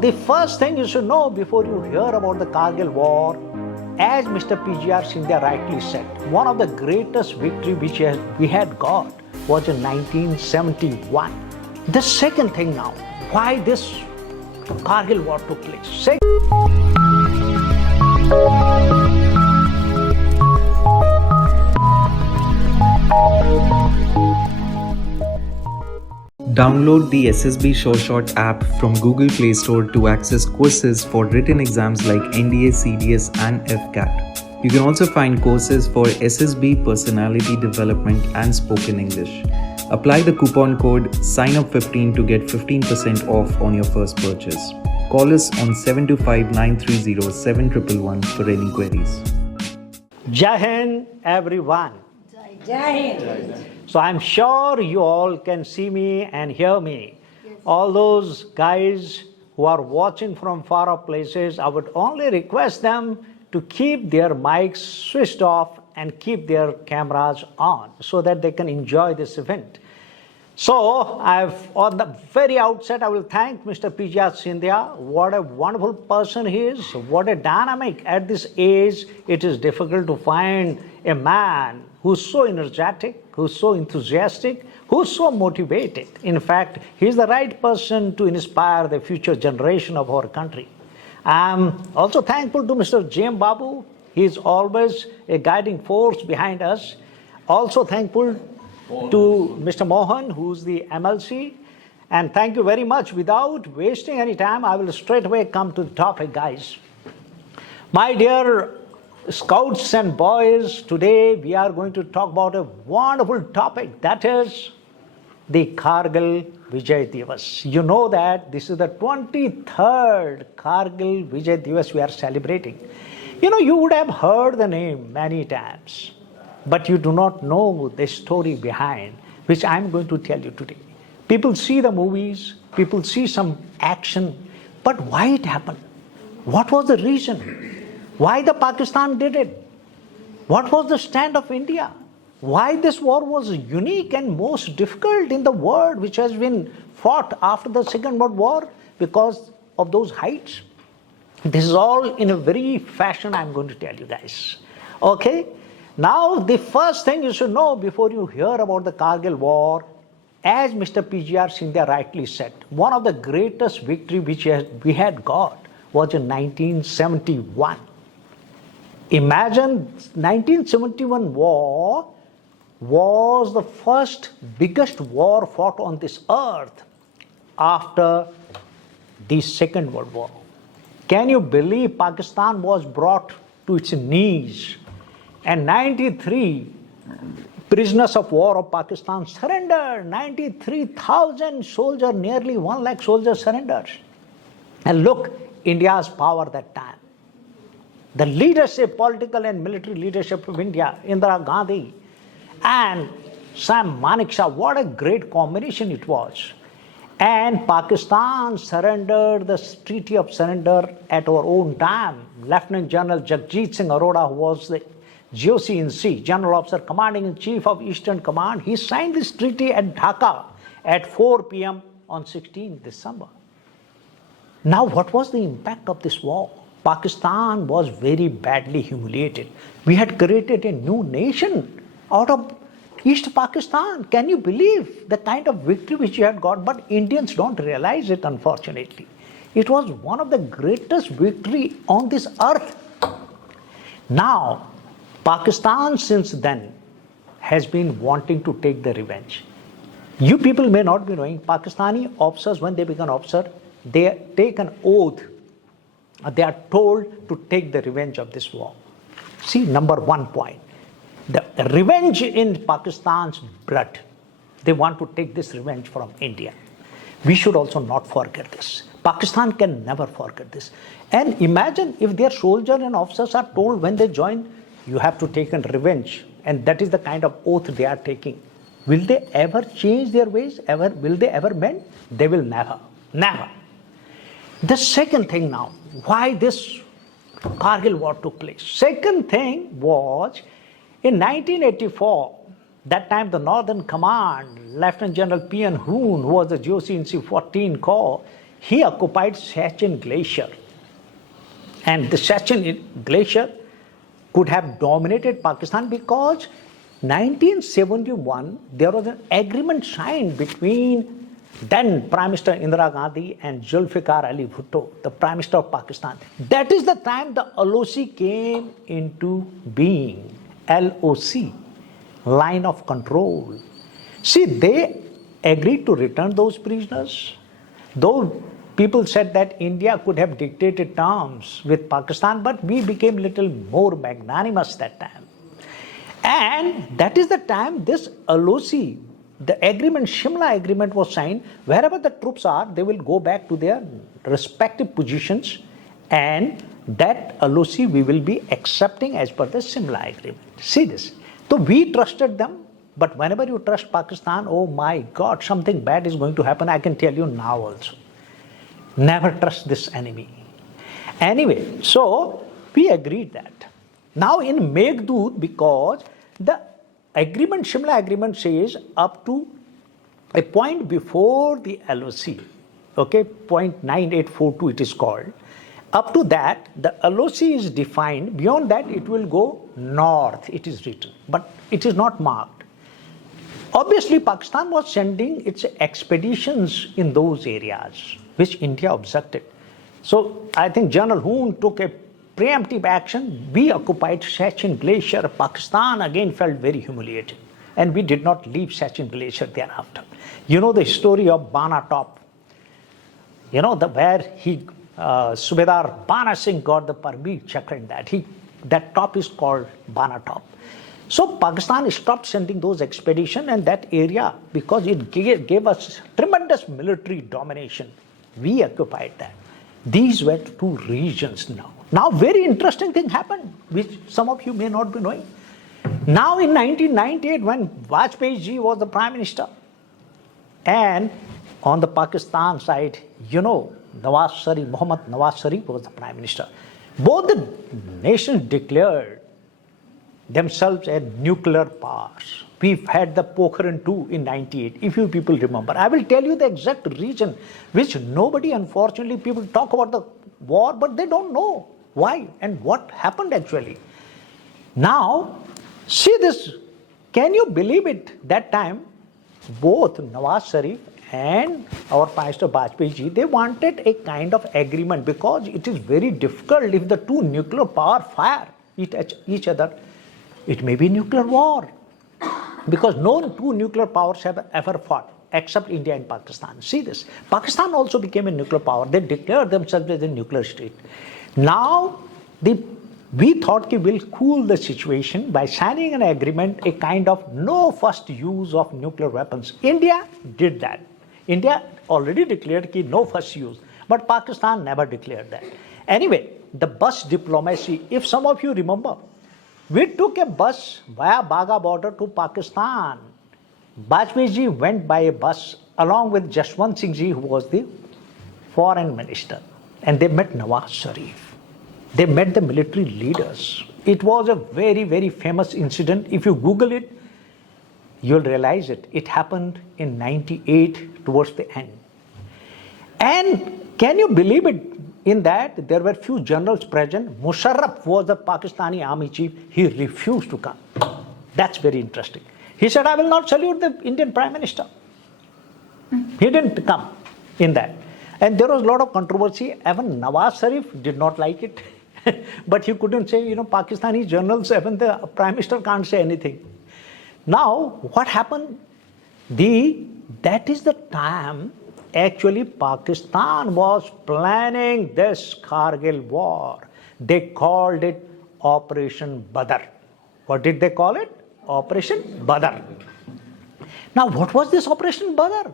the first thing you should know before you hear about the Kargil war, as Mr. PGR Sindhya rightly said, one of the greatest victory which we had got was in 1971. The second thing now, why this Kargil war took place. Download the SSB SureShot app from Google Play Store to access courses for written exams like NDA, CDS and AFCAT. You can also find courses for SSB Personality Development and Spoken English. Apply the coupon code SIGNUP15 to get 15% off on your first purchase. Call us on 725-930-7111 for any queries. Jai Hind, everyone. Jai Hind. So I'm sure you all can see me and hear me. Yes. All those guys who are watching from far off places, I would only request them to keep their mics switched off and keep their cameras on so that they can enjoy this event. So on the very outset, I will thank Mr. PGR Sindhya. What a wonderful person he is. What a dynamic. At this age, it is difficult to find a man who's so energetic, who's so enthusiastic, who's so motivated. In fact, he's the right person to inspire the future generation of our country. I'm also thankful to Mr. J.M. Babu. He's always a guiding force behind us. Also thankful to Mr. Mohan, who's the MLC. And thank you very much. Without wasting any time, I will straight away come to the topic, guys. My dear Scouts and boys, today we are going to talk about a wonderful topic, that is the Kargil Vijay Divas. You know that this is the 23rd Kargil Vijay Divas we are celebrating. You know, you would have heard the name many times, but you do not know the story behind, which I am going to tell you today. People see the movies, people see some action, but why it happened? What was the reason? Why the Pakistan did it? What was the stand of India? Why this war was unique and most difficult in the world which has been fought after the Second World War because of those heights? This is all in a very fashion I'm going to tell you guys. Okay? Now the first thing you should know before you hear about the Kargil war, as Mr. PGR Sindhya rightly said, one of the greatest victory which we had got was in 1971. Imagine 1971 war was the first biggest war fought on this earth after the Second World War. Can you believe Pakistan was brought to its knees and 93 prisoners of war of Pakistan surrendered. 93,000 soldiers, nearly 1 lakh soldiers surrendered. And look, India's power that time. The leadership, political and military leadership of India, Indira Gandhi and Sam Manekshaw, what a great combination it was. And Pakistan surrendered the Treaty of Surrender at our own time. Lieutenant General Jagjit Singh Arora, who was the GOC-in-C, General Officer Commanding in Chief of Eastern Command, he signed this treaty at Dhaka at 4 p.m. on 16 December. Now, what was the impact of this war? Pakistan was very badly humiliated. We had created a new nation out of East Pakistan. Can you believe the kind of victory which we had got? But Indians don't realize it, unfortunately. It was one of the greatest victory on this earth. Now, Pakistan since then has been wanting to take the revenge. You people may not be knowing, Pakistani officers, when they become officer, they take an oath. They are told to take the revenge of this war. See, number 1 point. The revenge in Pakistan's blood. They want to take this revenge from India. We should also not forget this. Pakistan can never forget this. And imagine if their soldiers and officers are told when they join, you have to take a revenge. And that is the kind of oath they are taking. Will they ever change their ways? Will they ever bend? They will never. Never. The second thing now, why this Kargil war took place. Second thing was, in 1984, that time the Northern Command, Lieutenant General P.N. Hoon, who was the GOC-in-C 14 Corps, he occupied Siachen Glacier. And the Siachen Glacier could have dominated Pakistan because 1971 there was an agreement signed between then Prime Minister Indira Gandhi and Zulfikar Ali Bhutto, the Prime Minister of Pakistan. That is the time the LOC came into being. LOC, line of control. See, they agreed to return those prisoners. Though people said that India could have dictated terms with Pakistan, but we became little more magnanimous that time. And that is the time this LOC, the agreement, Shimla agreement was signed. Wherever the troops are, they will go back to their respective positions, and that LOC we will be accepting as per the Shimla agreement. See this. So we trusted them, but whenever you trust Pakistan, oh my God, something bad is going to happen. I can tell you now also. Never trust this enemy. Anyway, so we agreed that. Now in Meghdut, because the agreement, Shimla agreement says up to a point before the LOC, okay, point 9842 it is called. Up to that, the LOC is defined. Beyond that, it will go north, it is written, but it is not marked. Obviously, Pakistan was sending its expeditions in those areas, which India objected. So I think General Hoon took a preemptive action. We occupied Siachen Glacier. Pakistan again felt very humiliated. And we did not leave Siachen Glacier thereafter. You know the story of Bana Top. You know, where Subedar Bana Singh got the Parveer Chakra in that. That top is called Bana Top. So Pakistan stopped sending those expeditions in that area because it gave us tremendous military domination. We occupied that. These were the two regions now. Now very interesting thing happened, which some of you may not be knowing. Now in 1998, when Vajpayee ji was the Prime Minister, and on the Pakistan side, you know, Muhammad Nawaz Sharif was the Prime Minister. Both the nations declared themselves as nuclear powers. We've had the Pokhran II in 98, if you people remember. I will tell you the exact reason, which nobody, unfortunately, people talk about the war, but they don't know why and what happened actually. Now, see this, can you believe it? That time, both Nawaz Sharif and our Prime Minister Vajpayee ji, they wanted a kind of agreement because it is very difficult if the two nuclear power fire each other. It may be nuclear war because no two nuclear powers have ever fought except India and Pakistan. See this. Pakistan also became a nuclear power. They declared themselves as a nuclear state. Now, we thought we'll cool the situation by signing an agreement, a kind of no first use of nuclear weapons. India did that. India already declared no first use, but Pakistan never declared that. Anyway, the bus diplomacy, if some of you remember, we took a bus via Bagha border to Pakistan. Vajpayee ji went by a bus along with Jaswant Singh ji, who was the foreign minister, and they met Nawaz Sharif. They met the military leaders. It was a very, very famous incident. If you Google it, you'll realize it. It happened in 98 towards the end. And can you believe it? In that, there were few generals present. Musharraf was the Pakistani army chief. He refused to come. That's very interesting. He said, I will not salute the Indian Prime Minister. He didn't come in that. And there was a lot of controversy. Even Nawaz Sharif did not like it. But he couldn't say, Pakistani generals, even the Prime Minister can't say anything. Now, what happened? That is the time actually Pakistan was planning this Kargil war. They called it Operation Badr. What did they call it? Operation Badr. Now, what was this Operation Badr?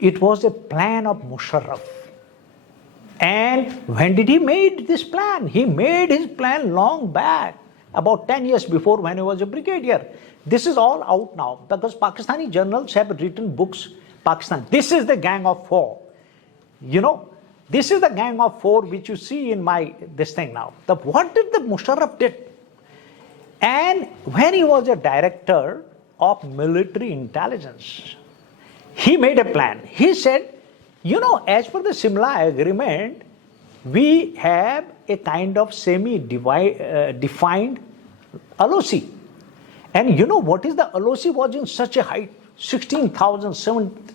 It was a plan of Musharraf. And when did he make this plan? He made his plan long back, about 10 years before when he was a brigadier. This is all out now because Pakistani journals have written books. Pakistan, this is the Gang of Four. This is the Gang of Four which you see in this thing now. What did the Musharraf did? And when he was a director of military intelligence, he made a plan. He said, You know, as per the Simla agreement, we have a kind of semi-defined LOC. And you know what is the LOC was in such a height, 16,000,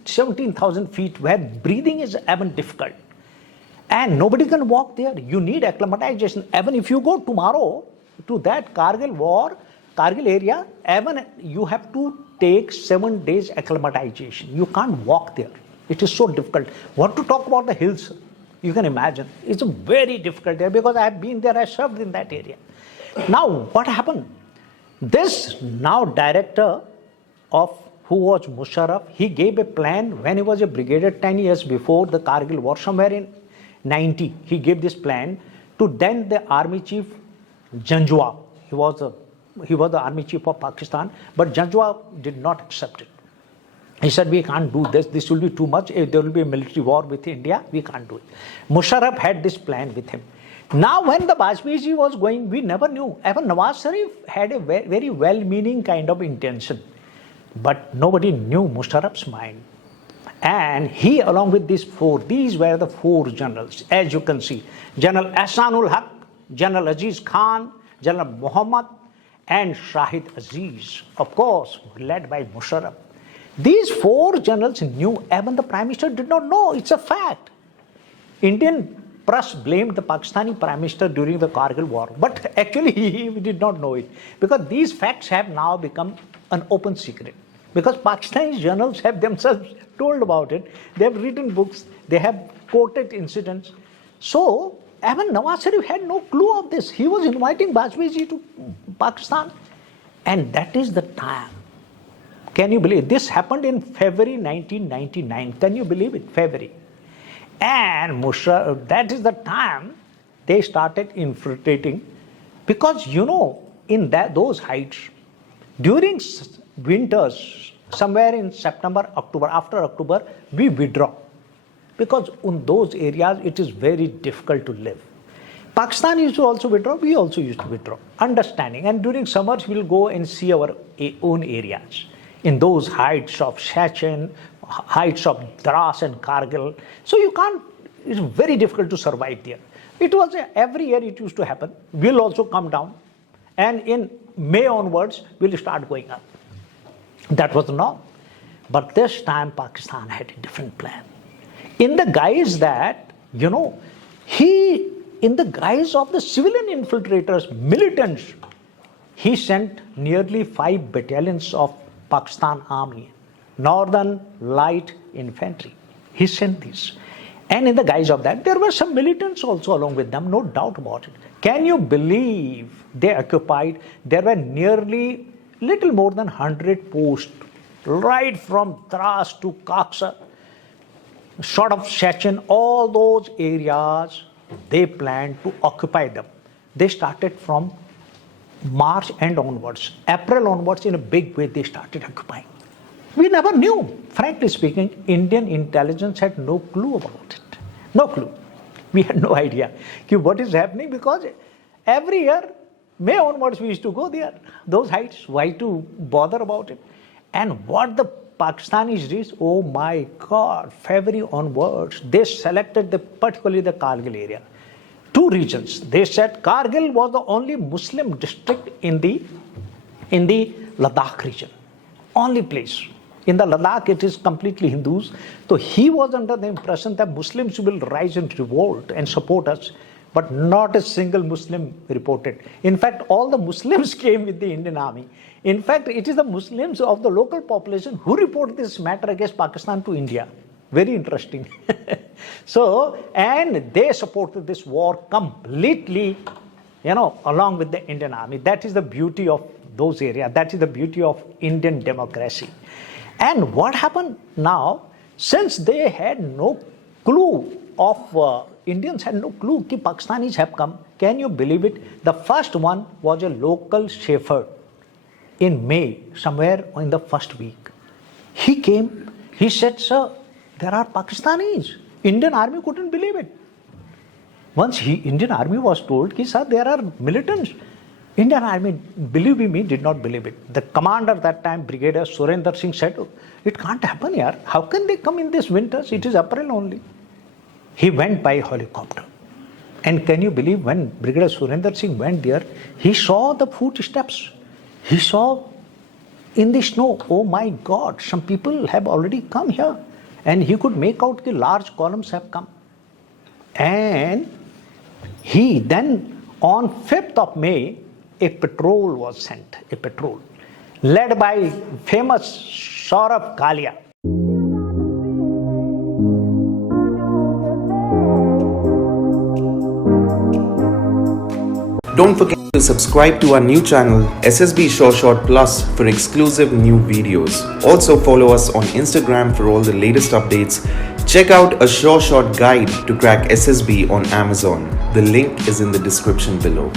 17,000 feet, where breathing is even difficult. And nobody can walk there. You need acclimatization. Even if you go tomorrow to that Kargil area, even you have to take 7 days acclimatization. You can't walk there. It is so difficult. What to talk about the hills? You can imagine. It's very difficult there because I have been there, I served in that area. Now, what happened? This now director of who was Musharraf, he gave a plan when he was a brigadier 10 years before the Kargil war, somewhere in 90. He gave this plan to then the army chief Janjua. He was the army chief of Pakistan, but Janjua did not accept it. He said, we can't do this. This will be too much. If there will be a military war with India, we can't do it. Musharraf had this plan with him. Now, when the Bajpayee was going, we never knew. Even Nawaz Sharif had a very well-meaning kind of intention. But nobody knew Musharraf's mind. And he, along with these were the 4 generals, as you can see. General Ahsanul Haq, General Aziz Khan, General Muhammad, and Shahid Aziz, of course, led by Musharraf. These 4 generals knew, even the Prime Minister did not know. It's a fact. Indian press blamed the Pakistani Prime Minister during the Kargil war, but actually he did not know it, because these facts have now become an open secret. Because Pakistani journals have themselves told about it. They have written books. They have quoted incidents. So, even Nawaz Sharif had no clue of this. He was inviting Bajpayee to Pakistan. And that is the time. Can you believe? This happened in February 1999. Can you believe it? February. And that is the time they started infiltrating. Because, you know, in those heights, during winters, somewhere in September, October, after October, we withdraw. Because in those areas, it is very difficult to live. Pakistan used to also withdraw, we also used to withdraw. Understanding. And during summers, we'll go and see our own areas. In those heights of Siachen, heights of Dras and Kargil. So you can't, it's very difficult to survive there. It was, every year it used to happen. We'll also come down. And in May onwards, we'll start going up. That was the norm. But this time, Pakistan had a different plan. In the guise that, you know, in the guise of the civilian infiltrators, militants, he sent nearly 5 battalions of Pakistan Army, Northern Light Infantry. He sent these. And in the guise of that, there were some militants also along with them, no doubt about it. Can you believe they occupied? There were nearly little more than 100 posts, right from Dras to Kaksa, sort of Siachen, all those areas, they planned to occupy them. They started from March end onwards, April onwards, in a big way they started occupying. We never knew. Frankly speaking, Indian intelligence had no clue about it. No clue. We had no idea what is happening, because every year, May onwards, we used to go there, those heights. Why to bother about it? And what the Pakistanis did, oh my God, February onwards, they selected particularly the Kargil area. 2 regions. They said Kargil was the only Muslim district in the Ladakh region. Only place. In the Ladakh, it is completely Hindus. So he was under the impression that Muslims will rise in revolt and support us. But not a single Muslim reported. In fact, all the Muslims came with the Indian army. In fact, it is the Muslims of the local population who report this matter against Pakistan to India. Very interesting. So, and they supported this war completely, you know, along with the Indian army. That is the beauty of those areas. That is the beauty of Indian democracy. And what happened now, since they had no clue of, Indians had no clue that Pakistanis have come, can you believe it? The first one was a local shepherd in May, somewhere in the first week. He came, he said, sir, there are Pakistanis. Indian army couldn't believe it. Once Indian army was told, sir, there are militants. Indian Army, believe me, did not believe it. The commander that time, Brigadier Surendra Singh, said, it can't happen here. How can they come in this winters? It is April only. He went by helicopter. And can you believe when Brigadier Surendra Singh went there, he saw the footsteps. He saw in the snow, oh my God, some people have already come here. And he could make out the large columns have come. And he then, on 5th of May, a patrol was sent, led by famous Saurabh Kalia. Don't forget to subscribe to our new channel SSB Short Plus for exclusive new videos. Also follow us on Instagram for all the latest updates. Check out a Short guide to crack SSB on Amazon. The link is in the description below.